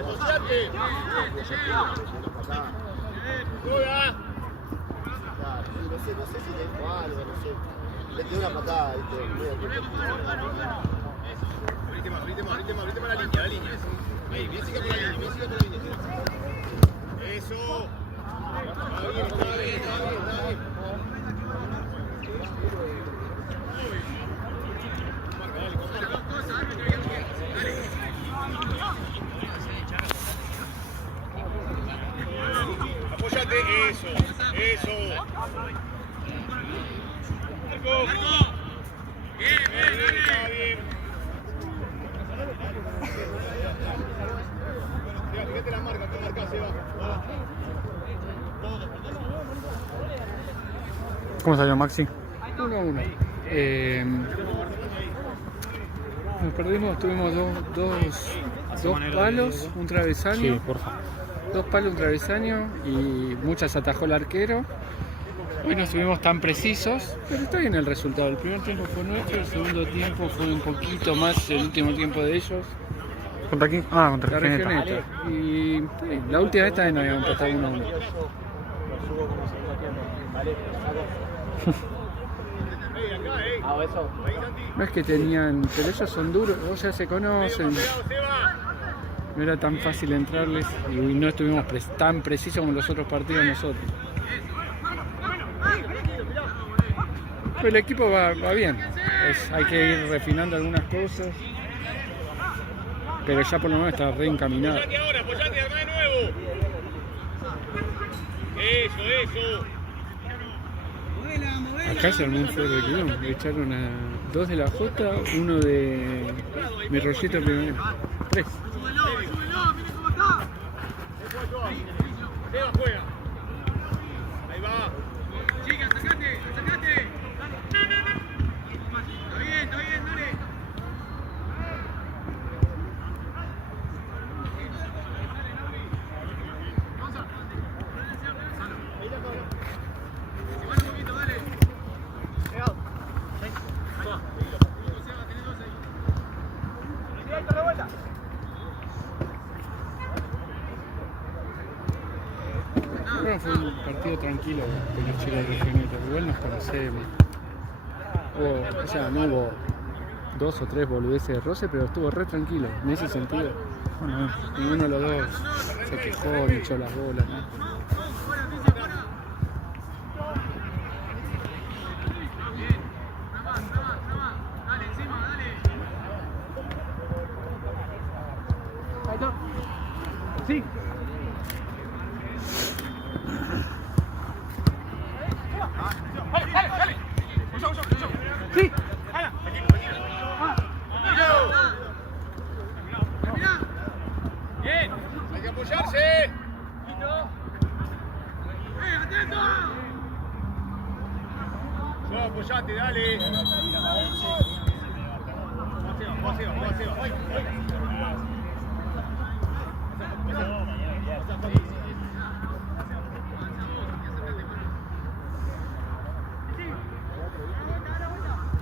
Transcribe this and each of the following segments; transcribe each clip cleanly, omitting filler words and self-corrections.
asociate. No sé si le dijo algo, no sé. Le dio una patada, ¿viste? Abrite más la línea. Ahí, bien siga por la línea, Eso. Está bien. Apóyate, eso. Marco. Bien. Fíjate la marca, te marca, Seba. ¿Cómo salió Maxi? 1-1. Nos perdimos, tuvimos dos palos, un travesaño. Sí, por favor. 2 palos, un travesaño y muchas atajó el arquero. Hoy no estuvimos tan precisos, pero está bien el resultado. El primer tiempo fue nuestro, el segundo tiempo fue un poquito más el último tiempo de ellos. ¿Contra quién? Ah, contra La Regioneta. Regioneta. Y la última vez también habíamos empezado 1-1. No es que tenían, pero ellos son duros, o sea, se conocen. No era tan fácil entrarles y no estuvimos tan precisos como los otros partidos nosotros. Pero el equipo va bien. Hay que ir refinando algunas cosas. Pero ya por lo menos está re encaminado. Apoyate, arma de nuevo. Eso. Acá se armó un feo de quilombo. Le echaron a 2 de la Jota, 1 de mi rollito primero. 3. Súbelo, miren cómo está. Seba juega. Ahí va. Chica, sacate. Está bien, dale. Bueno, fue un partido tranquilo con los chicos de Regioneta. Igual nos conocemos. No hubo 2 o 3 boludeces de roce, pero estuvo re tranquilo en ese sentido. Bueno, Ninguno de los dos se quejó ni echó las bolas, ¿no? Sí. Sí. Bien. Hay que apoyarse. ¡Atento! No, apoyate, dale.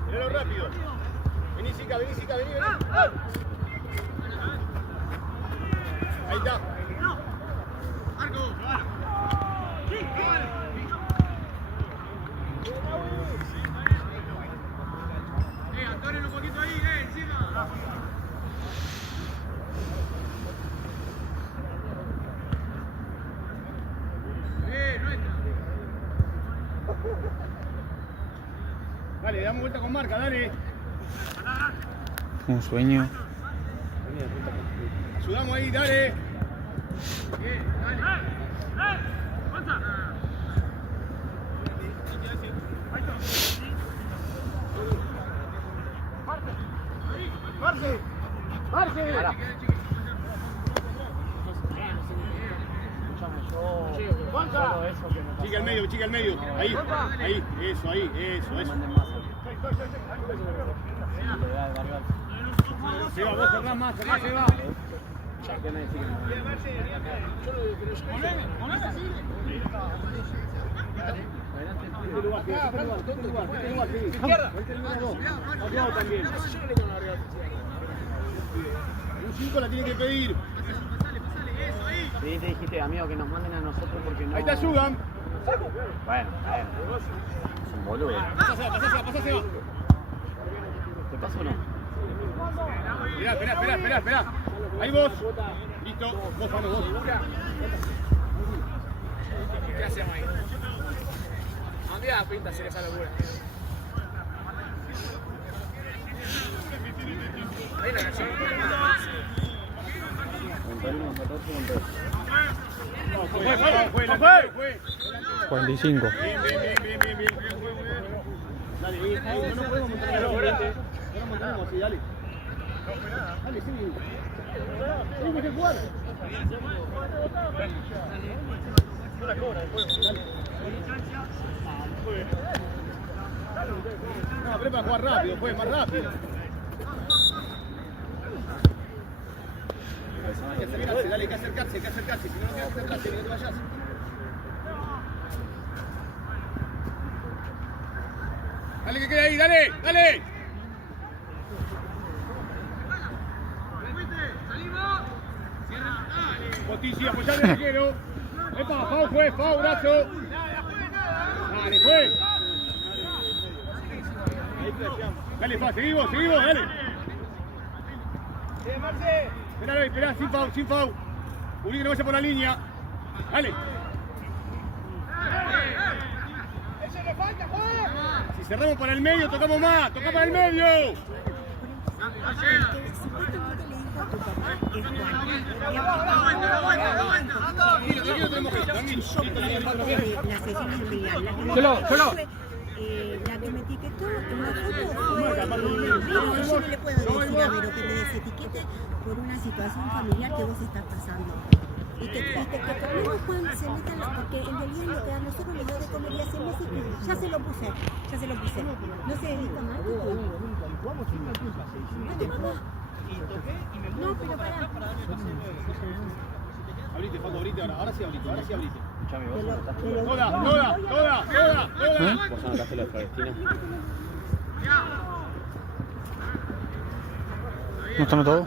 Miralo rápido. Vení, Sica, vení. Ahí está. Marco. Antonio, un poquito ahí, encima. Bien, nuestra. Dale, damos vuelta con marca, dale. un sueño. Ayudamos ahí, dale. Bien, dale. Chica al medio. Ahí, eso. Seba, vos cerrás más, Seba. Un 5 la tiene que pedir. Sí, te dijiste, amigo, que nos manden a nosotros porque no... Ahí te ayudan. Bueno, es un boludo. Pasásela. ¿Te pasa o no? Esperá. Ahí vos. Listo. Vos, vamos. ¿Qué hacemos ahí? Un día pinta hacer esa locura. Ahí la canción. 45. Bien. Dale, no podemos montar a los clientes. No montamos así, dale. Dale, sí. Tenemos que jugar. No la cobra después. Dale. No, pero para jugar rápido, pues, más rápido. Hay que acercarse, si no quieres acercarse, no te vayas. Dale que quede ahí, dale. Poticia, apoyale al arquero. Epa, Fau, brazo. Dale, fue. Dale, Fa, seguimos, dale. Esperá, sin Fau. Uri que no vaya por la línea. Dale. Si cerramos para el medio, tocamos más. Toca para el medio. Solo. La que me etiquetó en una foto fue yo no le puedo decir a Vero que me desetiquete por una situación familiar que vos estás pasando. Y que luego Juan se meta porque en realidad lo que a nosotros les dio de comer y hace meses que ya se lo puse. No se dedica más. No, pero pará. Abrite, Facu, abrite ahora sí abrite. Chami, ¿vos anotaste Toda. ¿Vos anotaste lo de Palestina? ¿No está anotado?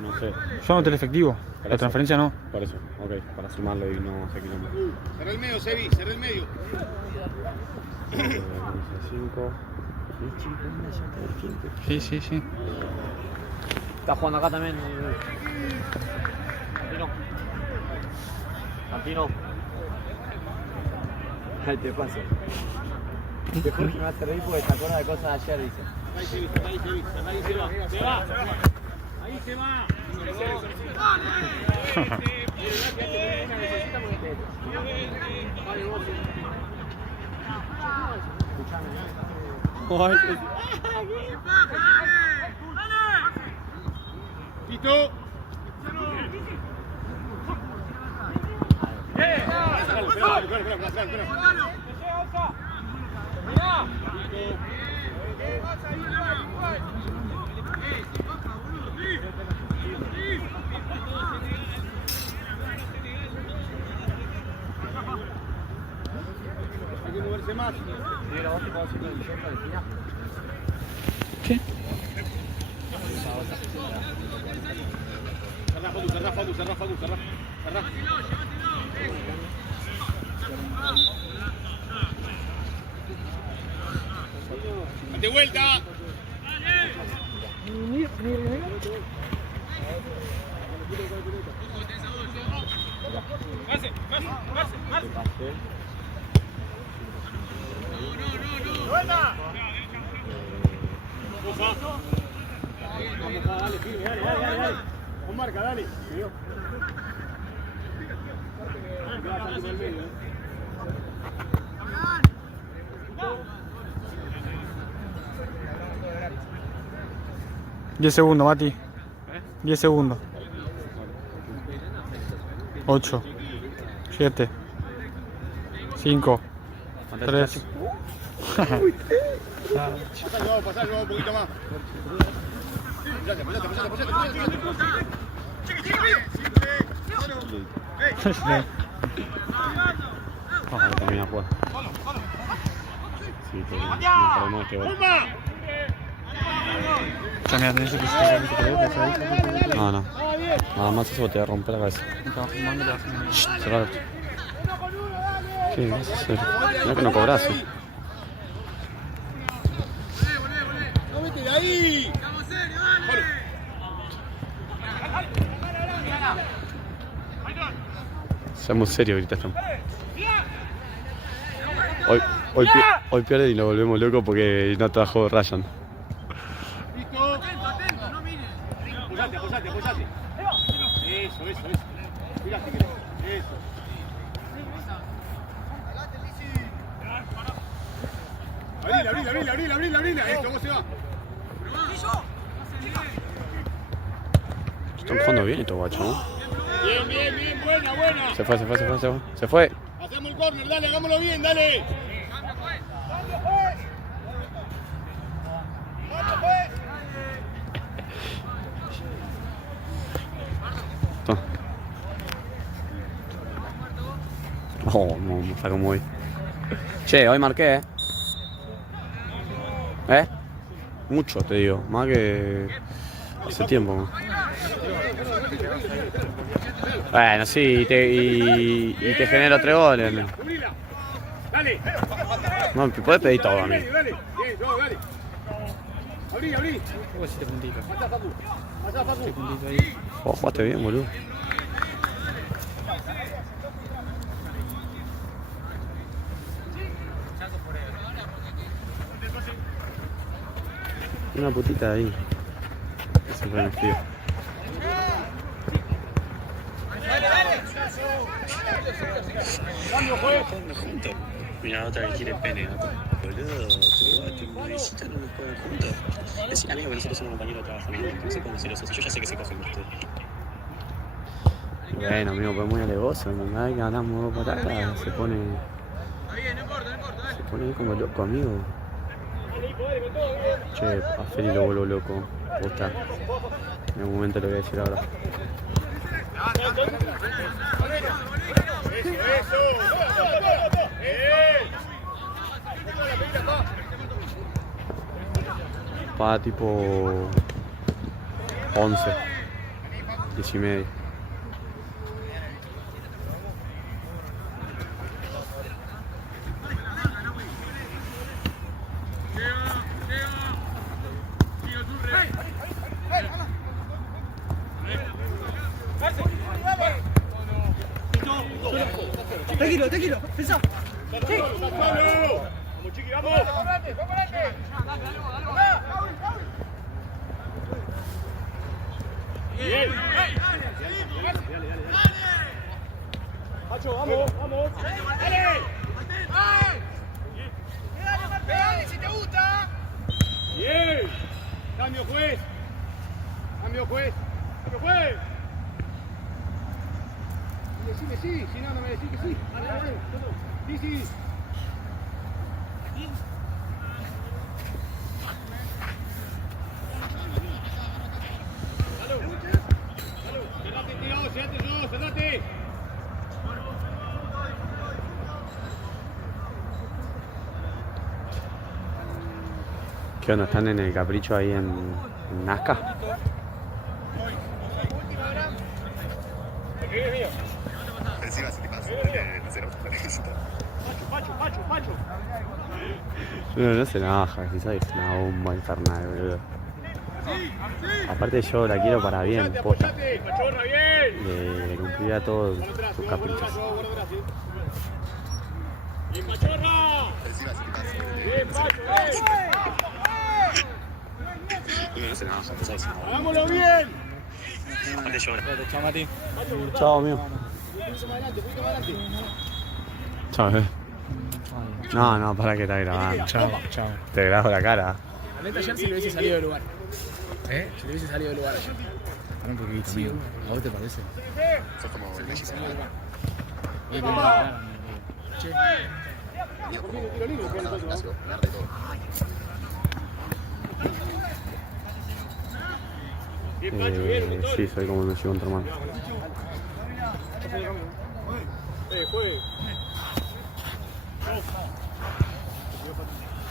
No sé. Yo anoté el efectivo. La transferencia no. Por eso, ok, para sumarlo y no sé qué nombre. Cerrá el medio, Sebi, 5. Sí. Está jugando acá también. Santino. Ahí te paso. Después que me hace reír porque te acuerdas de cosas de ayer, dice. Ahí se va. Ahí se va. Listo. Espera. Hay que moverse más. ¿Qué? Cerrá. ¡Date vuelta! ¡Vuelta! Vamos, dale, firme, dale. Con marca, dale. $10 segundos, Mati. 10 segundos. 8, 7, 5, 3. Pasá, un poquito más. Ahora termina a jugar. Sí, pero no sabemos que va. Ya mira, tenés que sacar el ahí. No, no. Nada más eso te va a romper la cabeza. Shh, cerralo. ¿Qué vas a hacer? Mira que no cobras. ¡No vete de ahí! Seamos serios ahorita estamos. Hoy pierde y nos volvemos locos porque no trajo Ryan. Listo. Atento, no mires. Apoyate. Eso. Mirá si querés. Eso. Abrila. Esto, ¿cómo se va? Están jugando bien estos guachos, ¿no? Bien, buena. Se fue. Hacemos el córner, dale, hagámoslo bien, dale. Toma. Oh, no, está como hoy. Che, hoy marqué, mucho te digo, más que hace tiempo. Bueno, sí, y te genero 3 goles. ¿No? Dale. No, me podés pedir todo a mí. Dale. Abrí. Juego 7 puntitos. Allá, Facu. 7 puntitos ahí. Oh, jugaste bien, boludo. Una putita ahí. Ese fue el frío. Mira, otra que quiere pene, ¿no? Boludo, tu novicita no nos juegan juntos. Decir amigo que nosotros somos compañeros de trabajo, no sé cómo decir eso. Yo ya sé que se cogen ustedes. Bueno, amigo, pues muy alevoso. Cada vez que ganamos 2 patadas se pone como loco, amigo. Che, a Feli lo vuelvo loco. Posta. En algún momento lo voy a decir ahora. Pa tipo 11, 10 y media. Tranquilo, pensá. Sí. Vamos, Chiqui, vamos. Bien. Pacho, vamos. Dale. Dale, si te gusta. Bien. Cambio, juez. Decime sí, si no me decís que sí. Dale. Sí. Cerrate, tío, cerrate. ¿Qué onda? ¿Están en el capricho ahí en Nazca? Encima se te pasa. Pacho. No se enoja, quizás es una bomba infernal, boludo. Aparte yo la quiero para bien, posta. Pachorra, bien. Le cumplirá todos sus caprichos. Bien, Pachorra. Encima se te pasa. Bien, Pacho, No se enoja, ¿sabes? hagámoslo bien. Aparte llora. Chao, Mati. Chao, amigo. Chao, No, para que está grabando. Chao. Te grabo la cara. La neta ayer si le hubiese salido del lugar. Si le hubiese salido del lugar ayer. Para un poquito, amigo. ¿A vos te parece? Sos como Si le hubiese salido del lugar. Voy a poner la cara, amigo. Ignacio, agarre todo. Sí, soy como me llevo un hermano. Juegue.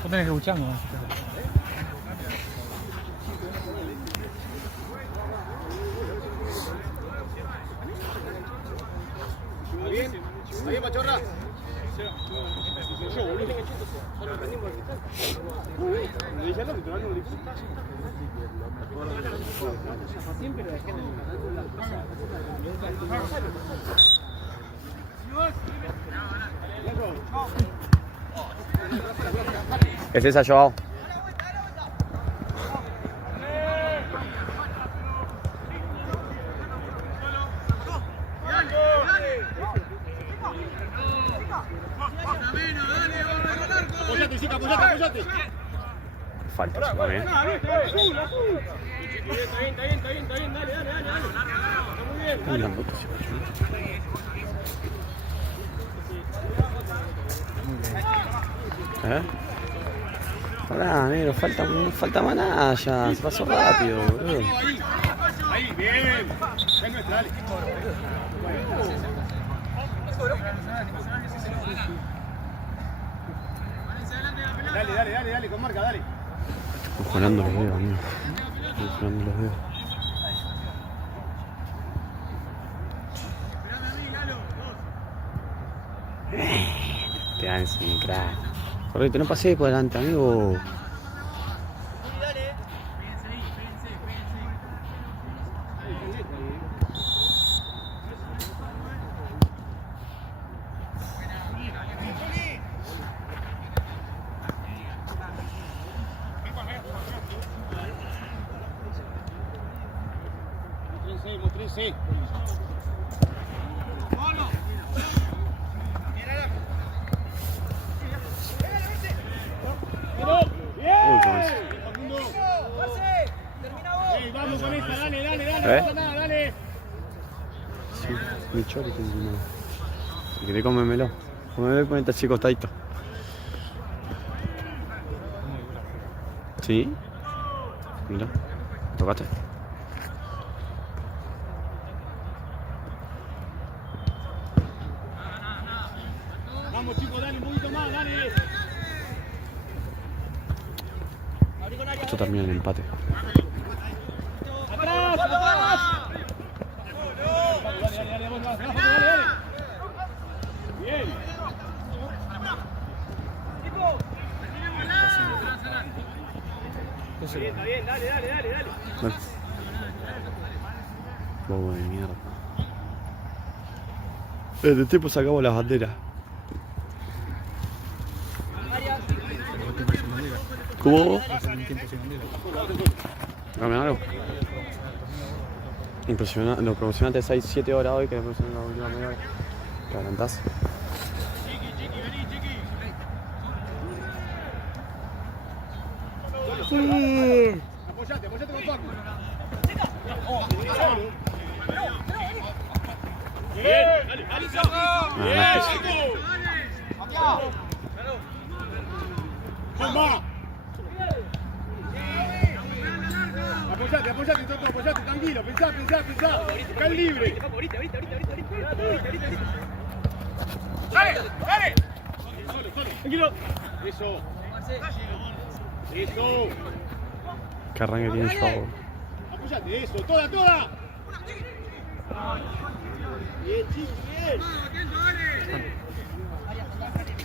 Vos tenés que escucharnos. ¿Está bien, Pachorra? Yo, boludo. Le dije al árbitro, algo le dijo. Siempre lo dejé en el Es esa, Joao. Apoyate, chica, apoyate. Falta, también. Está bien, dale. Está muy bien. Uy, la moto se ¿eh? Pará, negro, falta más nada ya. Se pasó rápido, boludo. Ahí, bien. Es nuestra, dale. Dale, con marca, dale. Estoy congelando los dedos, amigo. Estoy congelando los dedos. Te dan sin crack. Correcto, no pases por delante, amigo. Sí. Vamos con esta, dale. Sí, mi chori tengo una. Si querés comérmelo. Comeme con este así costadito. ¿Sí? Mira. ¿Tocaste? Vamos chicos, dale un poquito más, dale. Esto termina en empate. ¡Atrás! Dale. Bien. Está bien, dale. Bobo de mierda. Este tipo se acabó las banderas. ¿Cómo? ¿Dame algo? Impresionante, lo promocionaste 6-7 horas hoy, que después en la última media hora. ¿Te adelantás? Sí. Apoyate con Paco. Bien, dale. Apoyate, Toto, tranquilo, pensá. Está libre. Ahorita. Dale. Solo. Tranquilo. Eso. Que arranque bien Joao. Apoyate, eso, toda. Bien, bien.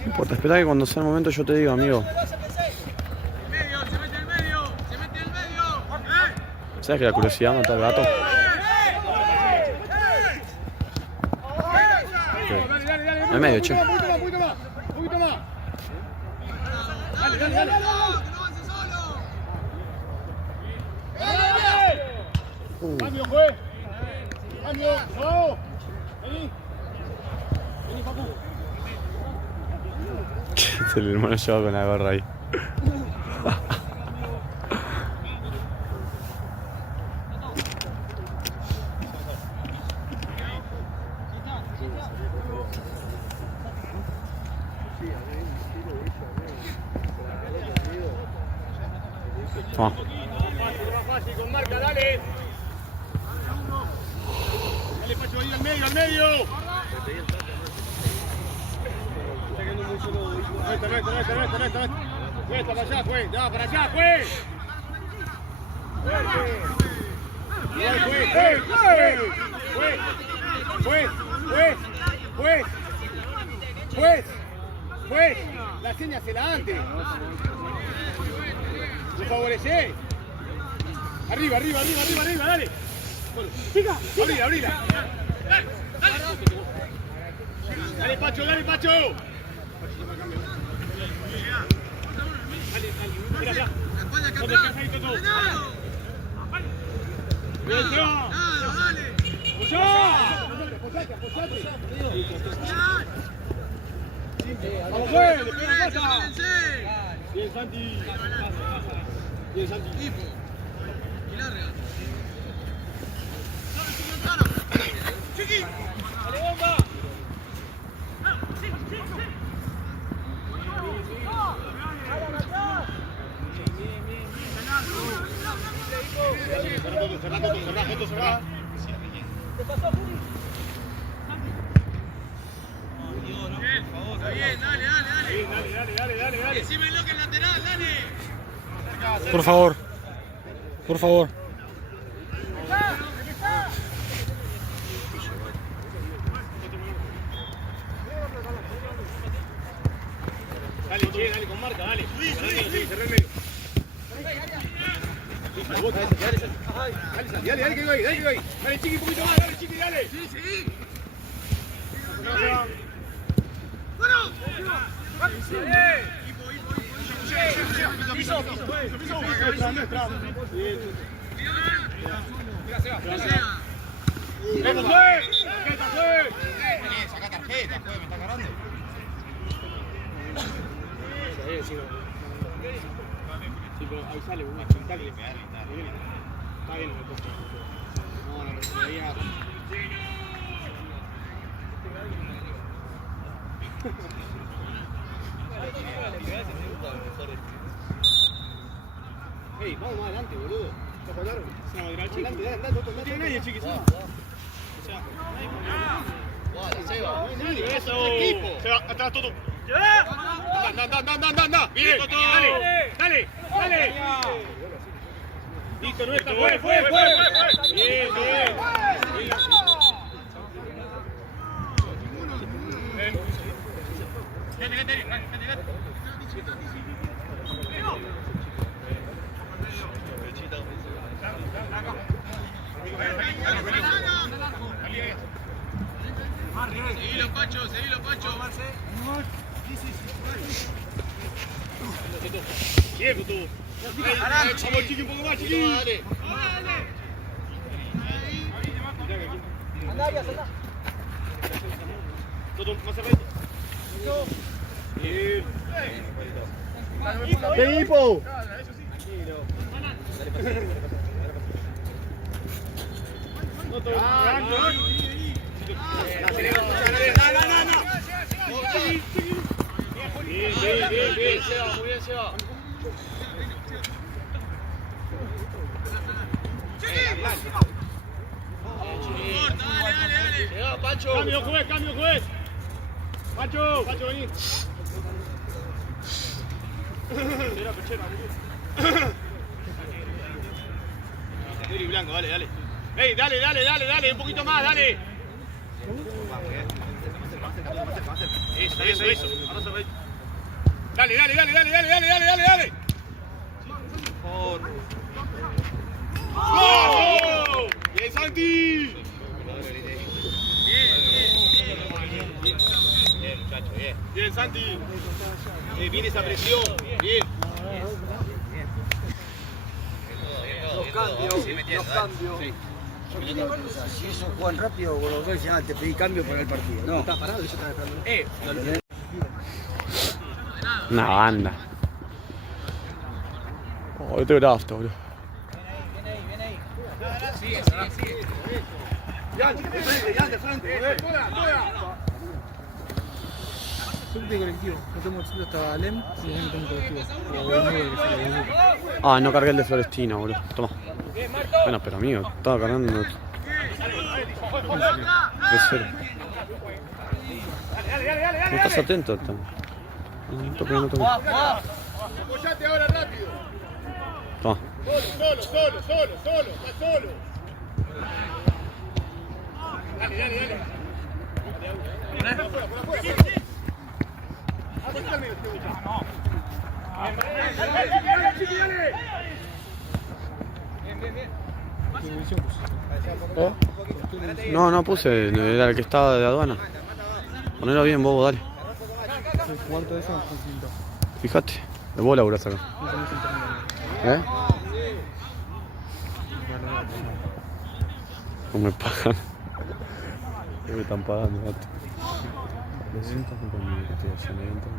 No importa, espera que cuando sea el momento yo te digo, amigo. ¿Sabes que la curiosidad mata al gato? Dale. En medio, che. Un poquito más. Dale. Que no avance solo. Cambio, juez. No. Vení, Facu. El hermano lleva con la gorra ahí. Toma. Más fácil, con marca, dale. Dale, Pacho, ahí al medio. Esta para allá, juez. Ya, para allá, juez. Juez. Juez, la seña se la antes. Lo favorecé. Arriba, dale. Abrila. Dale, Pacho. Mira. No te quedes ahí, Toto. Vamos, Juez, le pega casa. Bien, Santi. Y larga. Chiqui. Dale, bomba. Cerrá. ¿Qué pasó, Juli? Está bien, dale. Decímelo que es lateral, dale. Por favor. Dale, con marca, dale. Cerrá el medio. Dale, que voy. Dale, Chiqui, un poquito más, dale. Sí. ¡Bueno! Piso. ¡Vamos, Juez! Saca tarjeta, Juez, me está agarrando. Sí, pero ahí sale un espectáculo. Está bien, no, ahí ya. Ey, vamos más adelante, boludo. ¿Se acordaron? Se va a tirar adelante, no tiene nadie, Chiqui. No hay nadie, eso. Se va, atrás todo. Anda. Bien, dale. Listo, no está. Fue. Bien. Seguilo, Pacho. Bien, tú. Vamos, Chiqui, un poco más, Chiqui. Dale. Andá. Todo más cerrado. Bien. ¡Equipo! No, todo. Bien, Seba, muy bien, Seba. Dale. Llega, Pacho. Cambio, juez. Pacho, vení. Pechera. Negro y blanco, dale. Ey, dale, un poquito más, dale. Eso. Dale. ¡Oh! ¡Bien, Santi! Bien, muchacho, bien. Bien, Santi. Viene esa presión. Bien. Los cambios. Sí. Si eso juegan rápido, por lo que ya te pedí cambio para el partido. No. Está parado y yo estaba esperando. Una banda. Oh, yo tengo nafta, boludo. Viene ahí. Sigue. Ya, de frente. Subte colectivo. No tengo el hasta Alem y no tengo colectivo. Ah, no cargué el de Florestino, boludo. Toma. Bueno, pero amigo, estaba cargando. 3-0. No estás atento también. No toque. Apoyate ahora rápido. Toma. Solo. Está solo. Dale. No, no puse, era el que estaba de aduana. Ponelo bien, bobo, dale. ¿Cuánto de eso? Fíjate, de vos laburás acá. ¿Eh? No me pagan. ¿Qué me están pagando, gato? Lo siento, con estoy haciendo eventos.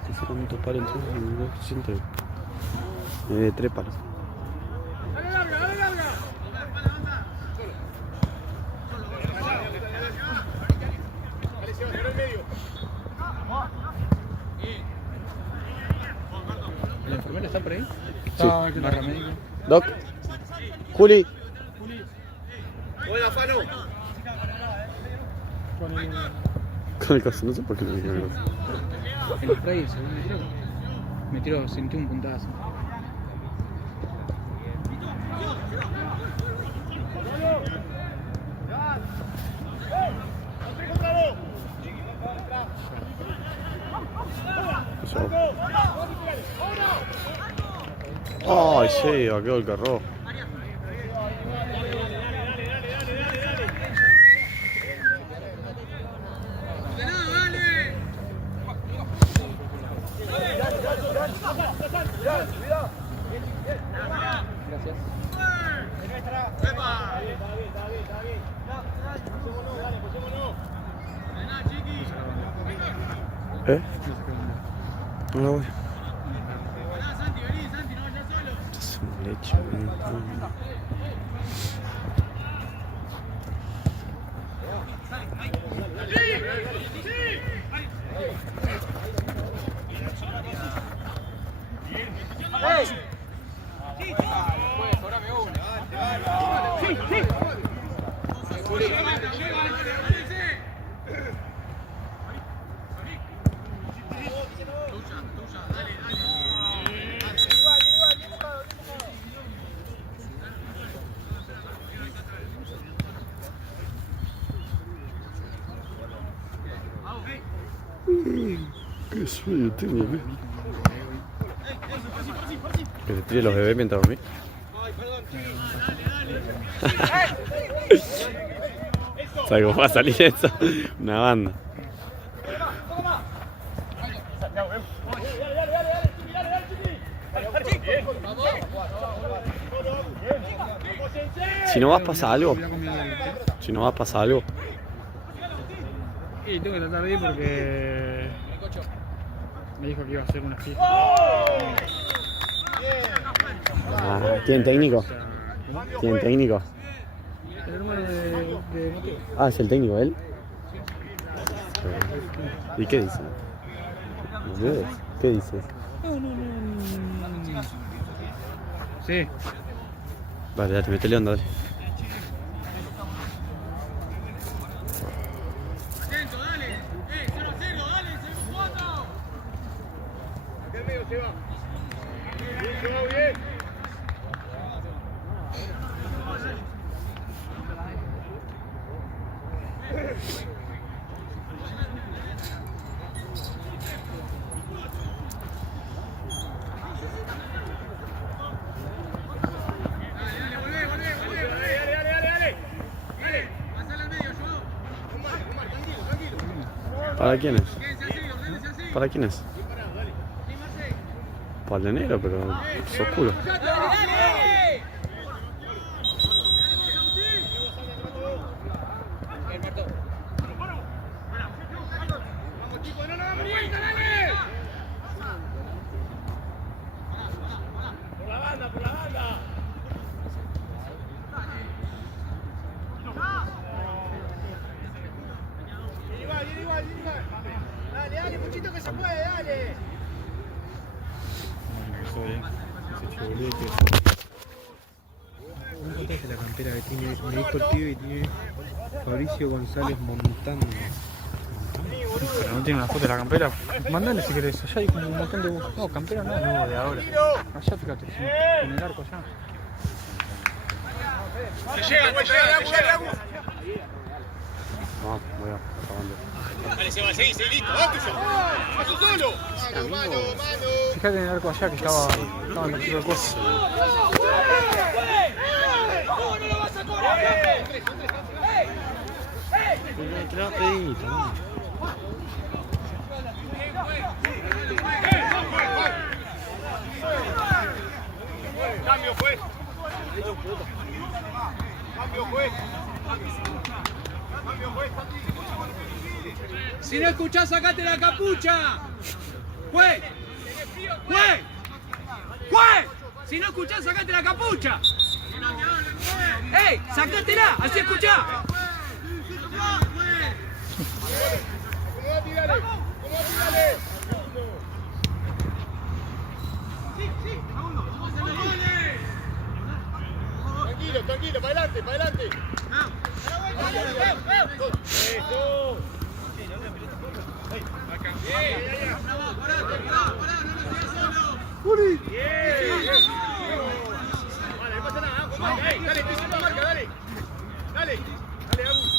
Estoy sacando un topar entre los siento. De 3 palos. ¿La enfermera está por ahí? Sí. Barra médico. Doc. Juli. Hola, Fano. Con el caso, no sé por qué lo dije con el caso. El spray, me tiró, sentí un puntazo. Ay, sí, quedó el carro. ¿Eh? No la voy. Es un leche, Qué sueño tengo, ¿eh? Que se tire los bebés mientras dormís. ¿Sabes cómo va a salir eso? Una banda. Si no vas pasa algo. Si no vas pasa algo. Y tengo que tratar de ir porque me dijo que iba a hacer una fiesta. Ah, ¿tienen técnico? ¿Tienen técnico? El hermano de Mateo. Ah, ¿es el técnico él? ¿Y qué dice? ¿Qué dices? No. Sí. Vale, dale, metele onda, dale. Atento, dale. 0-0, dale, seguimos jugando. Aquí al medio se va. Bien, se va bien. ¿Para quién es? ¿Para quién es? Para el enero, pero es oscuro. Por la banda, por la banda. Igual. Dale, muchito que se puede, dale. ¿No encontraste la campera que tiene? Me dijo el pibe y tiene Fabricio González montando. Pero no tiene una foto de la campera. Mandale si querés. Allá hay como un montón de. No, campera no, no, de ahora. Allá fíjate, en el arco allá. Se llega, güey, llega. No, voy a acabar. Dale, se va, seguí, listo, va tuyo. ¡Vas tú solo! Mano. Fíjate en el arco allá que estaba en el otro coso. ¡No lo vas a cobrar! Te la pedita, ¿no? Cambio, juez. Si no escuchás, sacate la capucha. ¡Juez! ¡Juez! ¡Juez! Si no escuchás, sacate la capucha. ¡Ey! ¡Sacátela! ¡Así escuchá! Tranquilo, para adelante. Eso. Vale, no pasa nada, dale, pisito marca, dale. Dale, Agus.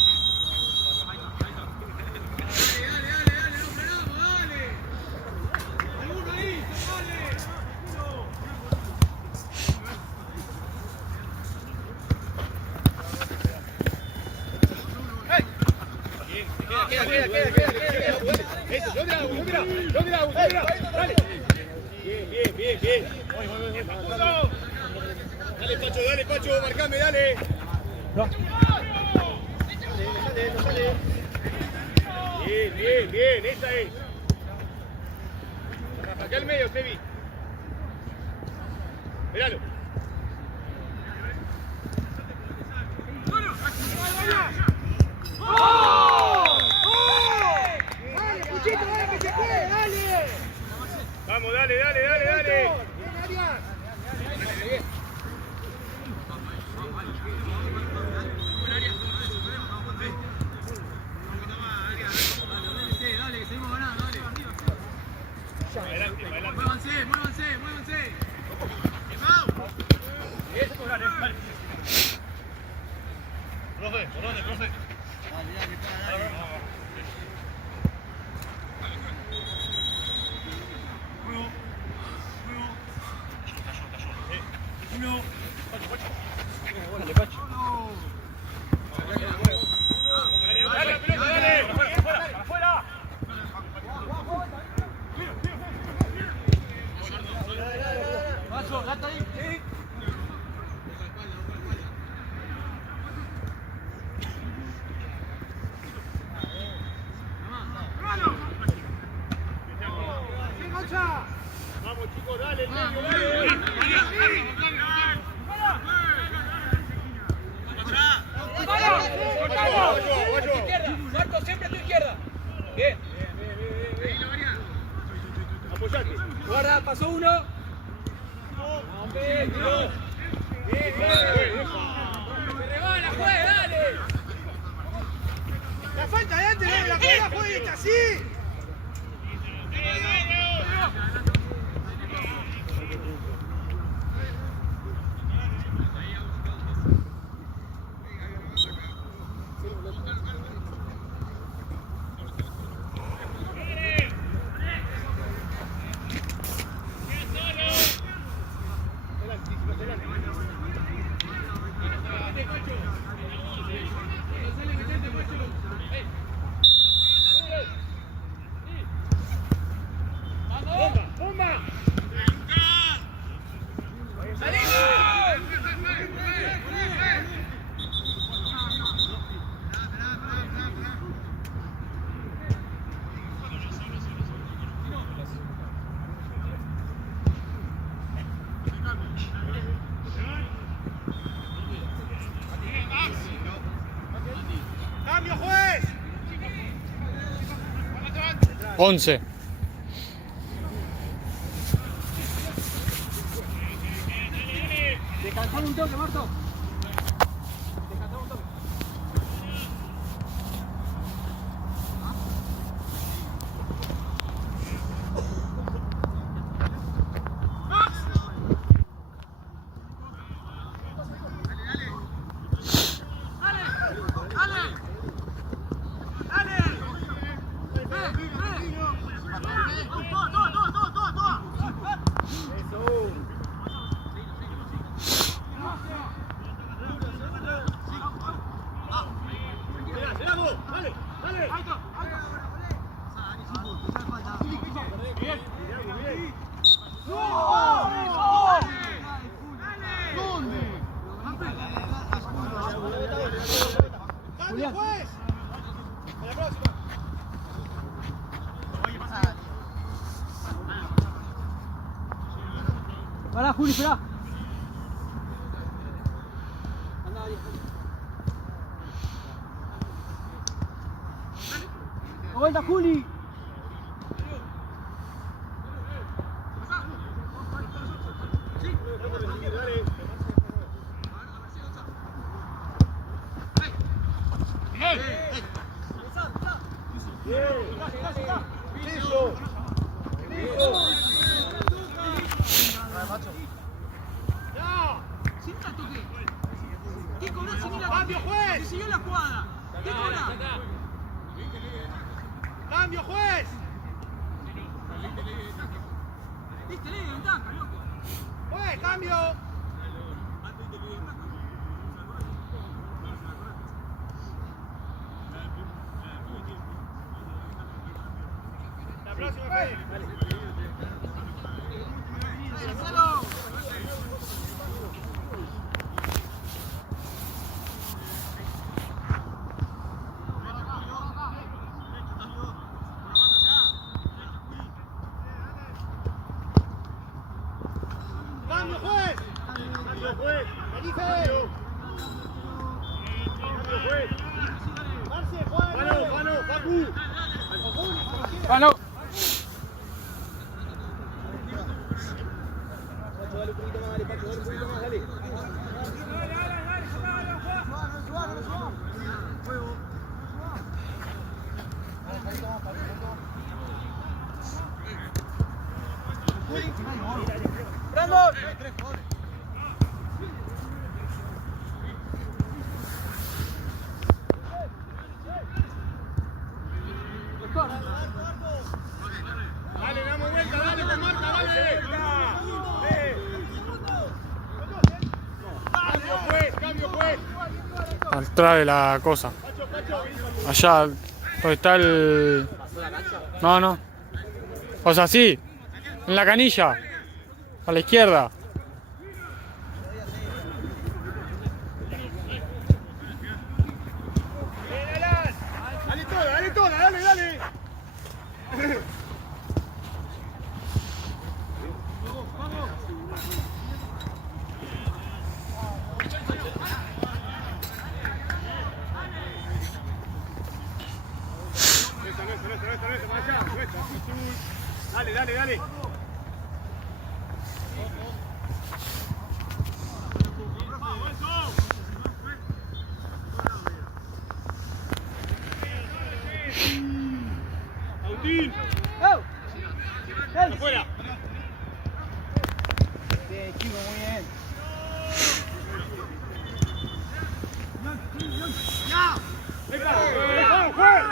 Dale, no frenamos, dale. Alguno ahí, dale. Queda. Eso, yo mira. Dale. Bien. Dale, Pacho, marcame, dale. No. Sale. Bien, esa es. Acá al medio, Sebi. Míralo. Vamos, dale. Dale, seguimos ganando, dale. Adelante. Muévanse. Profe. Dale. Vamos chicos, dale, el medio, dale. Marco, siempre a tu izquierda. Bien. Apoyate. Guarda, pasó uno. Bien. Se rebala, juez, dale. La falta de antes, no, la jugada fue hecha así. ¡Cambio, juez! 11. Descansar un toque, Marto. Julián. juez! A la próxima. Pará, Juli, esperá. Andá, ahí. ¡Vuelta, Juli! ¡Cambio, juez! Siguió la jugada. ¿Qué cobra? ¡Cambio, juez! Viste, le ventaja, loco. ¡Juez, cambio! La próxima, Fede. ¡Cambio, juez! ¡Cambio, juez! ¡Elige! ¡Cambio, juez! ¡Marce, Juan! ¡Mano, Facu! ¡Mano! Dale un poquito más, dale, Pacho, dale un poquito más, dale. ¡Brandon! Dale, damos vuelta, dale, con marca, dale. Cambio, juez. Atrás de la cosa. Allá, donde está el... No. O sea, sí. En la canilla. A la izquierda. Dale toda, dale. Dale. Agustín. Afuera. Bien, chico, muy bien. Venga, juez.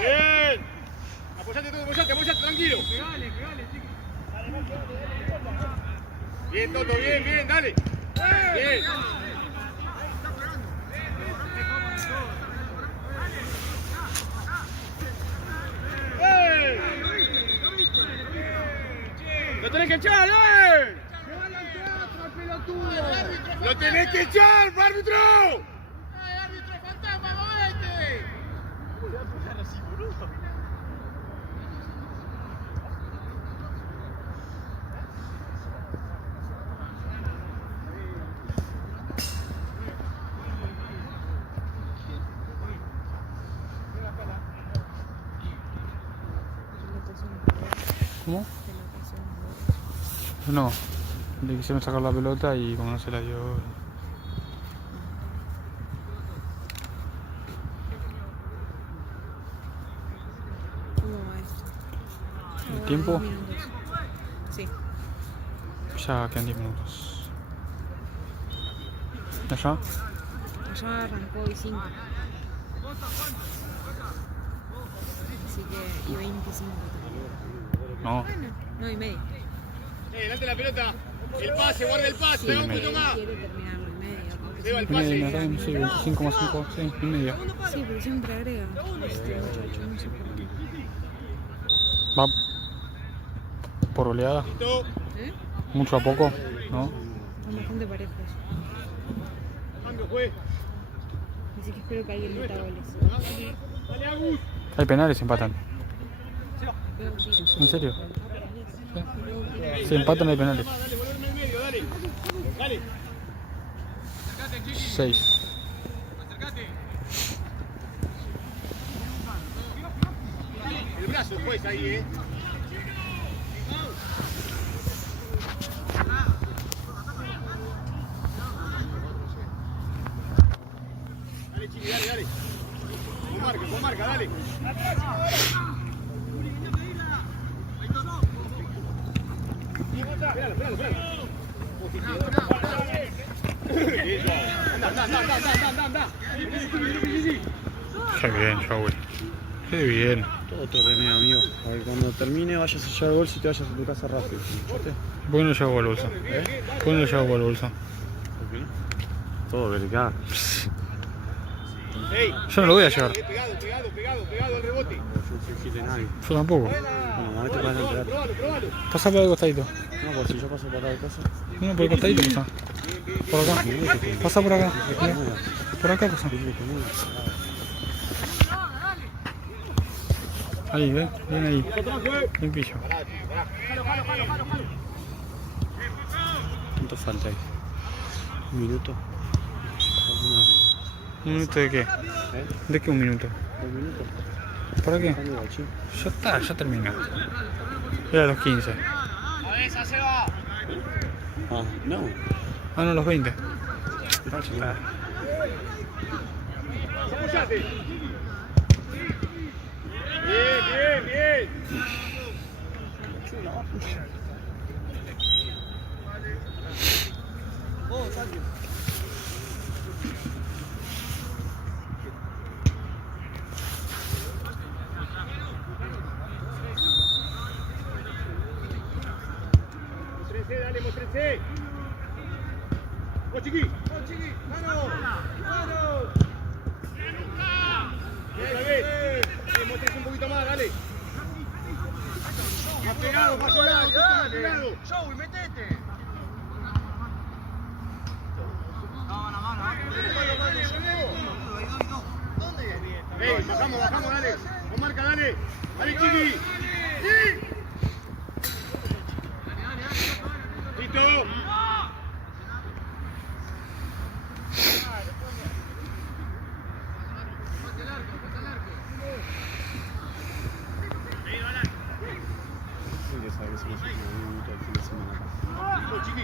Bien. Apoyate, tranquilo. Bien, Toto, bien, dale. Bien. ¡Lo tenés que echar, eh! ¡Lo tenés que echar, árbitro! ¡Árbitro fantasma, movete! ¿Cómo le va a pegar así, boludo? ¿Cómo? No, le quisieron sacar la pelota y como no se la dio. ¿Cómo va esto? ¿El tiempo? Sí. Ya quedan 10 minutos. ¿Allá? Allá arrancó hoy 5. Así que, y 25. No. Bueno, 9 y media. Delante la pelota. El pase, guarda el pase, Sí, le va un media. poquito más. Quiere terminarlo y media. Se va el Y media, pase. sí, 25,5, sí, y media. Sí, pero siempre agrega este muchacho, no sé por qué. Va por oleada, Listo. ¿Eh? mucho a poco, ¿no? Son bastante parejos. juez. Así que espero que alguien meta goles. Dale, Agus. Hay penales, empatan. ¿En serio? Sí, empatan, hay penales. Dale, volverme al medio, dale. Dale. 6. El brazo, juez, ahí, Dale, Chiqui, dale, dale. Con marca, dale. Espéralo. Anda. Qué bien, Joel. Qué bien. Todo torneo, amigo. Para que cuando termine vayas a llevar bolsa y te vayas a tu casa rápido. ¿Escuchaste? ¿Por qué no llevo el bolso? ¿Por qué no llevo el bolso? ¿Por qué no? Todo verga. Ey, Yo no lo voy a llevar. Pegado al rebote. Yo no soy de nadie. Yo tampoco. Bueno, ahorita vas a enterar. Probalo. Pasa por el costadito. No, pues si yo paso para la casa. No, por el costadito pasa. Por acá. Pasa por acá. Mira. Por acá pasa. Ahí, ¿ves? Bien ahí. Bien pillo. ¿Cuánto falta ahí? ¿Un minuto? ¿Un minuto de qué? ¿De qué un minuto? 2 minutos. ¿Para qué? Cambio de chip. Ya está, ya terminó. Era los 15. Ah, no. Ah, no, los 20. Apoyate. Bien. Mostrense. Vos, Chiqui. Mano. Otra vez. Mostrense un poquito más, dale. Más pegado. Joey, metete. Ey, bajamos, dale. Con marca, dale. Dale, Chiqui. ¡Sí! ¡Listo!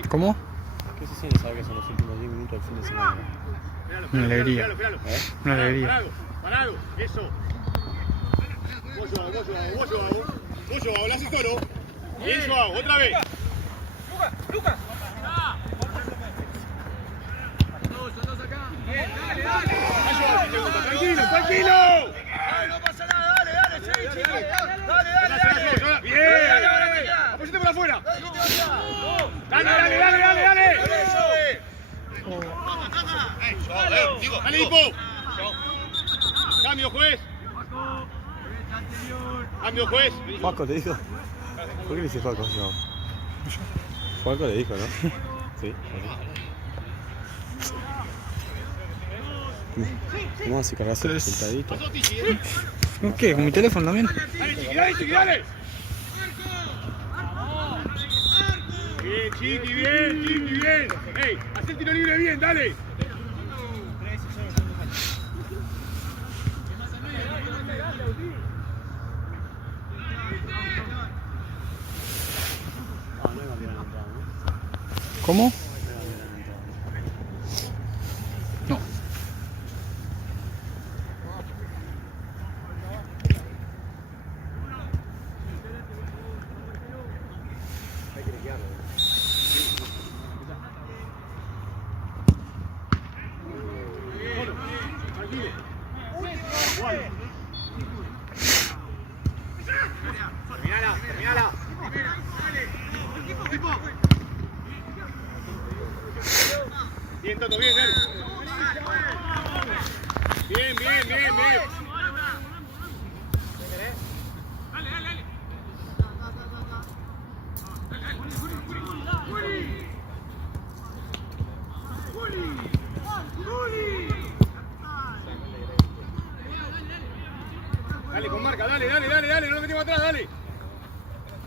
¿Cómo? ¿Qué se siente saber que son los últimos 10 minutos del fin de semana? Una alegría. Una alegría. Parado, eso. Vos yo hago, la haces toro. Y eso hago, otra vez. Lucas. Tranquilo. No pasa nada, dale, seguí, chico. Dale. Bien. Apoyate por afuera. Dale. Dale, Hipo. Cambio, juez. Paco te dijo. ¿Por qué le dice Paco? No. Paco le dijo, ¿no? Sí. ¿Cómo vas a cargarse sentadito? ¿Qué? ¿Con mi teléfono también? Dale, Chiqui, dale. Bien, Chiqui, bien. Ey, haz el tiro libre bien, dale. ¿Cómo? No. Terminala. Bien, Toto, bien, dale. Bien. Dale. marca, dale, no lo tenemos atrás, dale.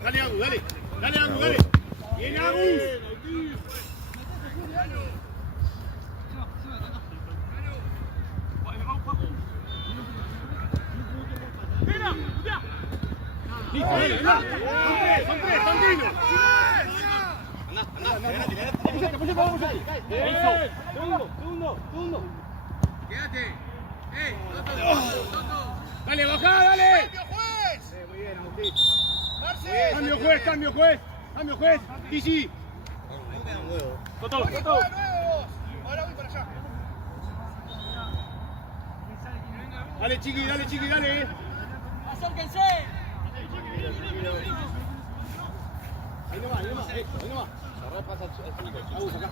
Dale, Agus, dale. Dale, Agus, dale. Bien, Agus. Listo, dale, son tres, tranquilo. Segundo. Quédate. Dale, bajá, dale. Muy bien, Agustín. Cambio juez. Tisi. Toto. Ahora voy para allá. Dale, chiqui, dale. Acérquense. Ahí nomás. Cerrar pasa al 5. Agus, acá.